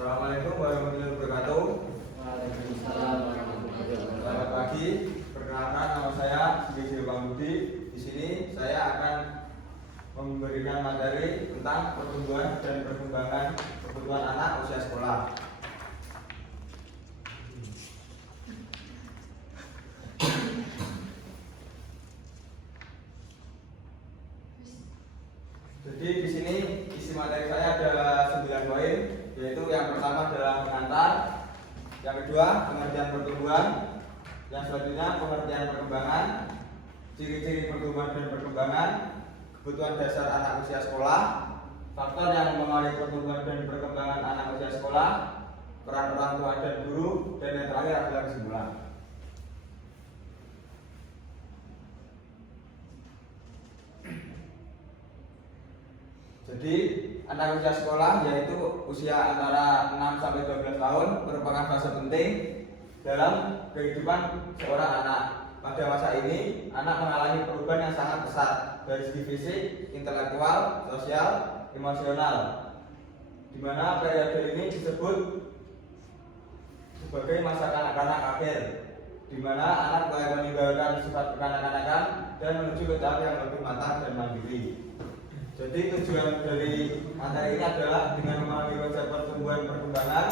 Assalamualaikum warahmatullahi wabarakatuh. Waalaikumsalam warahmatullahi wabarakatuh. Selamat pagi. Perkenalkan, nama saya Sidi Budi. Di sini saya akan memberikan materi tentang pertumbuhan dan perkembangan kebutuhan anak usia sekolah. Jadi di sini isi materi saya ada 9 poin, yaitu yang pertama adalah pengantar, yang kedua pengertian pertumbuhan, yang selanjutnya pengertian perkembangan, ciri-ciri pertumbuhan dan perkembangan, kebutuhan dasar anak usia sekolah, faktor yang mempengaruhi pertumbuhan dan perkembangan anak usia sekolah, peran orang tua dan guru, dan yang terakhir adalah kesimpulan. Jadi anak usia sekolah yaitu usia antara 6 sampai 12 tahun merupakan fase penting dalam kehidupan seorang anak. Pada masa ini anak mengalami perubahan yang sangat pesat dari segi fisik, intelektual, sosial, emosional, di mana periode ini disebut sebagai masa kanak-kanak akhir, di mana anak mulai meninggalkan sifat kekanak-kanakan dan menuju ke tahap yang lebih matang dan mandiri. Jadi tujuan dari materi ini adalah dengan memahami konsep pertumbuhan perkembangan,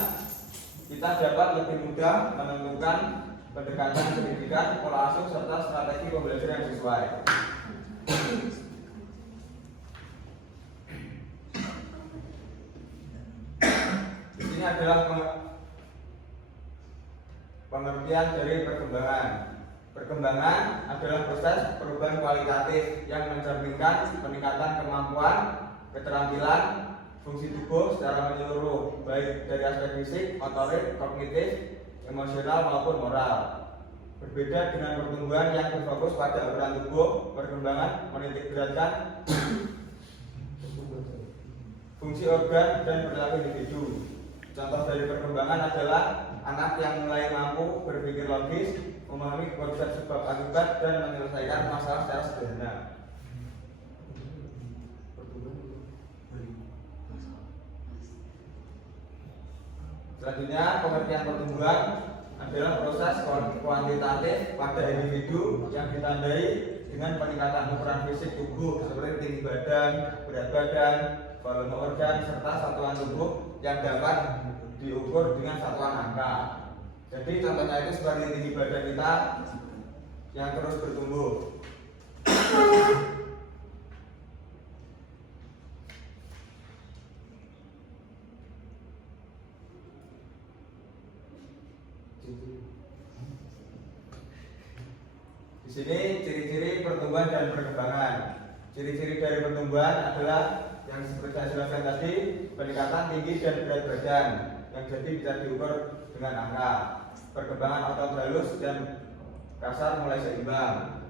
kita dapat lebih mudah menentukan pendekatan pendidikan, pola asuh serta strategi pembelajaran yang sesuai. Di sini adalah pengertian dari perkembangan. Perkembangan adalah proses perubahan kualitatif yang mencerminkan peningkatan kemampuan, keterampilan, fungsi tubuh secara menyeluruh, baik dari aspek fisik, motorik, kognitif, emosional maupun moral. Berbeda dengan pertumbuhan yang berfokus pada ukuran tubuh, perkembangan menitik beratkan fungsi organ dan perilaku individu. Contoh dari perkembangan adalah anak yang mulai mampu berpikir logis, memahami konsep sebab akibat dan menyelesaikan masalah secara sederhana. Selanjutnya, pengertian pertumbuhan adalah proses kuantitatif pada individu yang ditandai dengan peningkatan ukuran fisik tubuh seperti tinggi badan, berat badan, volume organ, serta satuan tubuh yang dapat diukur dengan satuan angka. Jadi contohnya itu seperti tinggi badan kita yang terus bertumbuh. Di sini ciri-ciri pertumbuhan dan perkembangan. Ciri-ciri dari pertumbuhan adalah yang seperti saya jelaskan tadi, peningkatan tinggi dan berat badan yang jadi bisa diukur dengan angka. Perkembangan otot halus dan kasar mulai seimbang.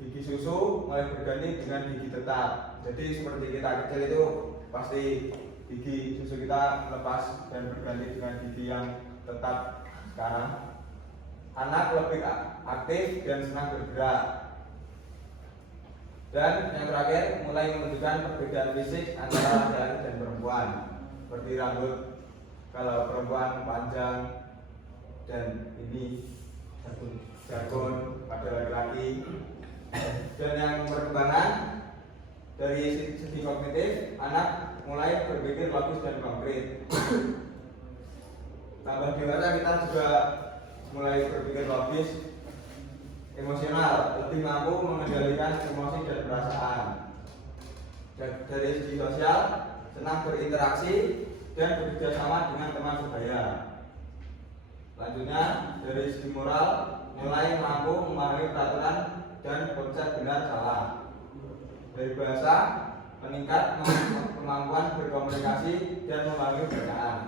Gigi susu mulai berganti dengan gigi tetap. Jadi seperti kita kecil itu pasti gigi susu kita lepas dan berganti dengan gigi yang tetap. Sekarang anak lebih aktif dan senang bergerak. Dan yang terakhir mulai menunjukkan perbedaan fisik antara laki-laki dan perempuan, seperti rambut kalau perempuan panjang dan ini jagon pada laki-laki. Dan yang perkembangan dari segi kognitif, anak mulai berpikir logis dan konkret. Tambah dewasa kita juga mulai berpikir logis, emosional, lebih mampu mengendalikan emosi dan perasaan. Dari segi sosial, senang berinteraksi dan bekerja sama dengan teman sebaya. Selanjutnya, dari segi moral, mulai mampu memahami peraturan dan konsep benar salah. Dari bahasa, meningkat kemampuan berkomunikasi dan memahami bacaan.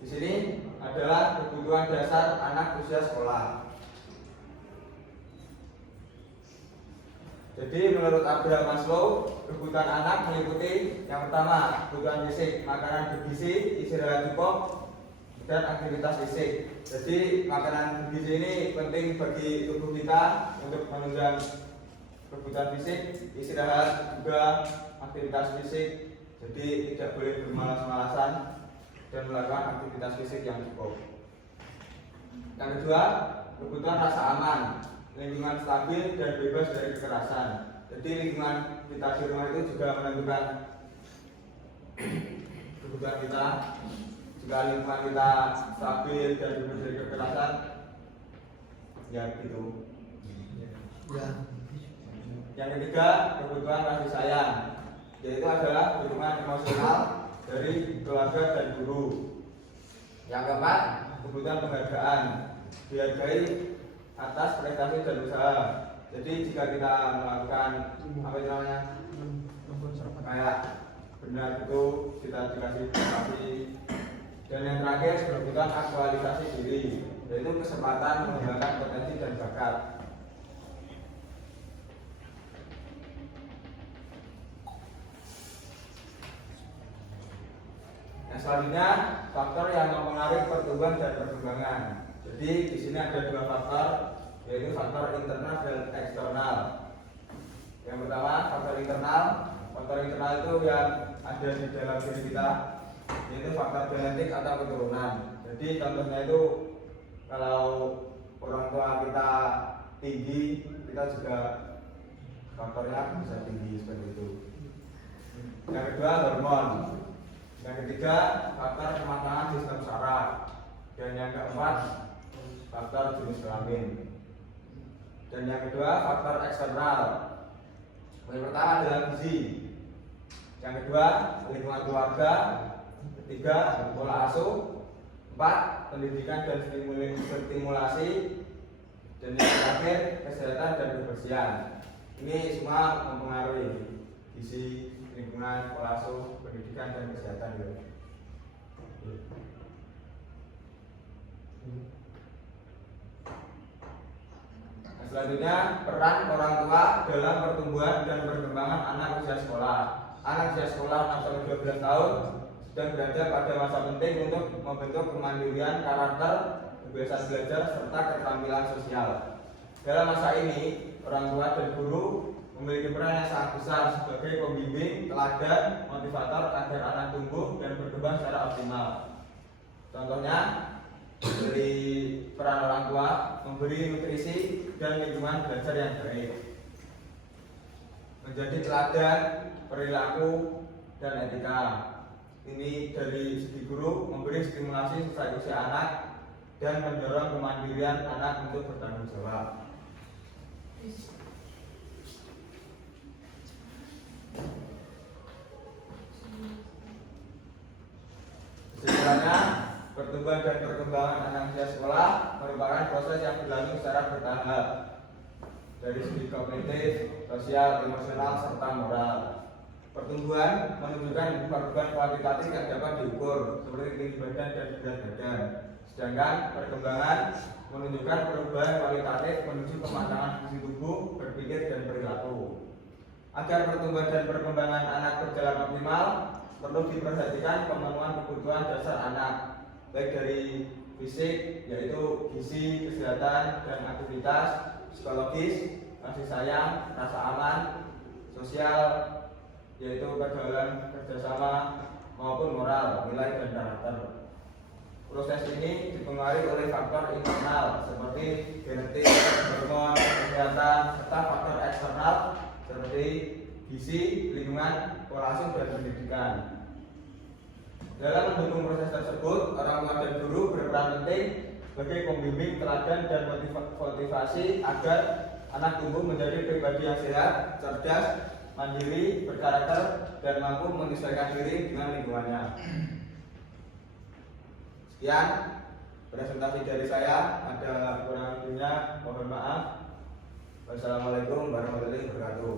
Di sini adalah kebutuhan dasar anak usia sekolah. Jadi menurut Abraham Maslow, kebutuhan anak meliputi yang pertama kebutuhan fisik, makanan bergizi, istirahat cukup, dan aktivitas fisik. Jadi makanan bergizi ini penting bagi tubuh kita untuk menunjang kebutuhan fisik, istirahat juga aktivitas fisik Jadi tidak boleh bermalas-malasan dan melakukan aktivitas fisik yang cukup. Yang kedua, kebutuhan rasa aman, lingkungan stabil dan bebas dari kekerasan. Jadi lingkungan kita di rumah itu juga menentukan kebutuhan kita. Jika lingkungan kita stabil dan bebas dari kekerasan, ya gitu. Yang ketiga, kebutuhan kasih sayang, yaitu adalah dukungan emosional dari keluarga dan guru. Yang keempat, kebutuhan penghargaan, dihargai atas prestasi dan usaha. Jadi jika kita melakukan apa itu namanya, kayak benar itu kita dikasih prestasi. Dan yang terakhir, kebutuhan aktualisasi diri, yaitu kesempatan mengembangkan potensi dan bakat. Yang selanjutnya, faktor yang mempengaruhi pertumbuhan dan perkembangan. Jadi di sini ada dua faktor, yaitu faktor internal dan eksternal. Yang pertama, faktor internal. Faktor internal itu yang ada di dalam diri kita, yaitu faktor genetik atau keturunan. Jadi contohnya itu kalau orang tua kita tinggi, kita juga faktornya bisa tinggi seperti itu. Yang kedua, hormon. Yang ketiga, faktor kematangan sistem saraf. Dan yang keempat, faktor jenis kelamin. Dan yang kedua, faktor eksternal. Yang pertama adalah gizi. Yang kedua, lingkungan keluarga. Ketiga, pola asuh. Empat, pendidikan dan stimulasi. Dan yang terakhir, kesehatan dan kebersihan. Ini semua mempengaruhi gizi, lingkungan, pola asuh, pendidikan dan kesehatan. Selanjutnya, peran orang tua dalam pertumbuhan dan perkembangan anak usia sekolah. Anak usia sekolah 6-12 tahun sedang berada pada masa penting untuk membentuk kemandirian karakter, kebiasaan belajar, serta keterampilan sosial. Dalam masa ini, orang tua dan guru memiliki peran yang sangat besar sebagai pembimbing, teladan, motivator agar anak tumbuh dan berkembang secara optimal. Contohnya, dari peran orang tua memberi nutrisi dan lingkungan belajar yang baik, menjadi teladan, perilaku, dan etika. Ini dari segi guru memberi stimulasi sesuai usia anak dan mendorong kemandirian anak untuk bertanggung jawab. Sebenarnya pertumbuhan dan perkembangan anak usia sekolah merupakan proses yang berlangsung secara bertahap dari segi kognitif, sosial, emosional, serta moral. Pertumbuhan menunjukkan perubahan kualitatif yang dapat diukur seperti tinggi badan dan berat badan. Sedangkan perkembangan menunjukkan perubahan kualitatif menuju kematangan fungsi tubuh, berpikir, dan perilaku. Agar pertumbuhan dan perkembangan anak berjalan optimal, perlu diperhatikan pemenuhan kebutuhan dasar anak, baik dari fisik, yaitu gizi, kesehatan, dan aktivitas, psikologis, kasih sayang, rasa aman, sosial, yaitu pergaulan, kerjasama, maupun moral, nilai, dan karakter. Proses ini dipengaruhi oleh faktor internal seperti genetik, hormon, kesehatan, serta faktor eksternal seperti gizi, lingkungan, pola asuh, dan pendidikan. Dalam mendukung proses tersebut, orang tua dan guru berperan penting sebagai pembimbing, teladan, dan motivasi agar anak tumbuh menjadi pribadi yang sehat, cerdas, mandiri, berkarakter, dan mampu menyesuaikan diri dengan lingkungannya. Sekian presentasi dari saya. Ada kurang lebihnya mohon maaf. Wassalamualaikum warahmatullahi wabarakatuh.